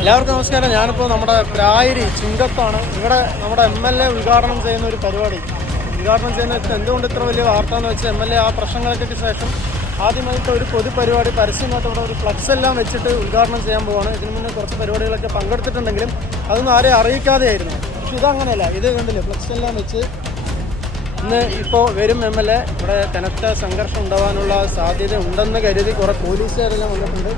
എല്ലാവർക്കും നമസ്കാരം. ഞാനിപ്പോൾ നമ്മുടെ പ്രായരി ചുങ്കത്താണ്. ഇവിടെ നമ്മുടെ എം എൽ എ ഉദ്ഘാടനം ചെയ്യുന്ന ഒരു പരിപാടി. ഉദ്ഘാടനം ചെയ്യുന്ന എന്തുകൊണ്ട് ഇത്ര വലിയ വാർത്ത എന്ന് വെച്ചാൽ എം എൽ എ ആ പ്രശ്നങ്ങൾക്കൊക്കെ ശേഷം ആദ്യമായിട്ട് ഒരു പൊതുപരിപാടി പരസ്യമായിട്ട് ഇവിടെ ഒരു ഫ്ലക്സ് എല്ലാം വെച്ചിട്ട് ഉദ്ഘാടനം ചെയ്യാൻ പോവാണ്. ഇതിനു മുന്നേ കുറച്ച് പരിപാടികളൊക്കെ പങ്കെടുത്തിട്ടുണ്ടെങ്കിലും അതൊന്നും ആരെയും അറിയിക്കാതെയായിരുന്നു. പക്ഷെ ഇതങ്ങനെയല്ല. ഇത് കണ്ടില്ലേ? ഫ്ലക്സ് എല്ലാം വെച്ച് ഇന്ന് ഇപ്പോൾ വരും എം എൽ എ. ഇവിടെ കനത്ത സംഘർഷം ഉണ്ടാവാനുള്ള സാധ്യത ഉണ്ടെന്ന് കരുതി കുറെ പോലീസുകാരെല്ലാം വന്നിട്ടുണ്ട്?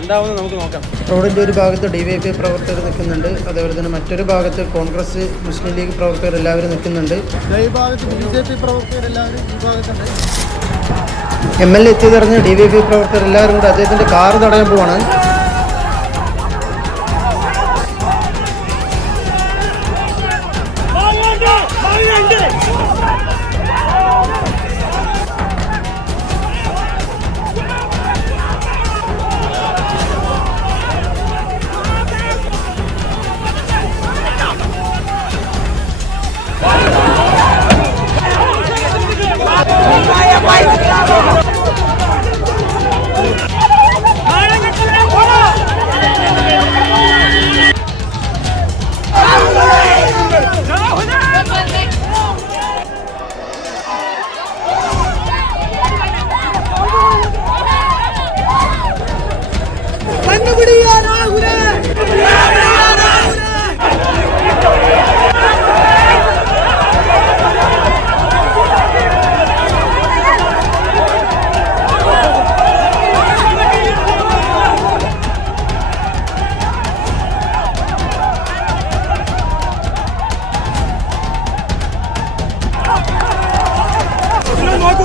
എന്താവുമെന്ന് നമുക്ക് നോക്കാം. റോഡിന്റെ ഒരു ഭാഗത്ത് ഡി വൈ പി പ്രവർത്തകർ നിൽക്കുന്നുണ്ട്. അതേപോലെ തന്നെ മറ്റൊരു ഭാഗത്ത് കോൺഗ്രസ് മുസ്ലിം ലീഗ് പ്രവർത്തകർ എല്ലാവരും നിൽക്കുന്നുണ്ട്. ഈ ഭാഗത്ത് ബി ജെ പി പ്രവർത്തകരെല്ലാവരും ഈ ഭാഗത്തുണ്ട്. എം എൽ എ എത്തിയതറിഞ്ഞ് ഡി വൈ പി പ്രവർത്തകർ എല്ലാവരും കൂടെ അദ്ദേഹത്തിന്റെ കാർ തടയാൻ പോവാണ്. nobody else.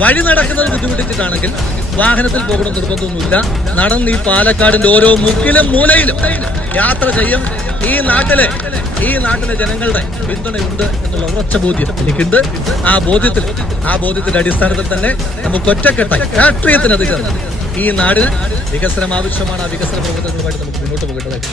വഴി നടക്കുന്നത് ബുദ്ധിമുട്ടിച്ചിട്ടാണെങ്കിൽ വാഹനത്തിൽ പോകണം നിർബന്ധമൊന്നുമില്ല. നടന്ന് ഈ പാലക്കാടിന്റെ ഓരോ മുക്കിലും മൂലയിലും യാത്ര ചെയ്യും. ഈ നാട്ടിലെ ഈ നാട്ടിലെ ജനങ്ങളുടെ പിന്തുണയുണ്ട് എന്നുള്ള ഉറച്ച ബോധ്യം എനിക്കുണ്ട്. ആ ബോധ്യത്തിൽ ആ ബോധ്യത്തിന്റെ അടിസ്ഥാനത്തിൽ തന്നെ നമുക്ക് ഒറ്റക്കെട്ടായി രാഷ്ട്രീയത്തിനധികം ഈ നാടിന് വികസനം ആവശ്യമാണ്. ആ വികസന പ്രവർത്തനങ്ങളുമായിട്ട് നമുക്ക് മുന്നോട്ട് പോകേണ്ടതായിട്ട്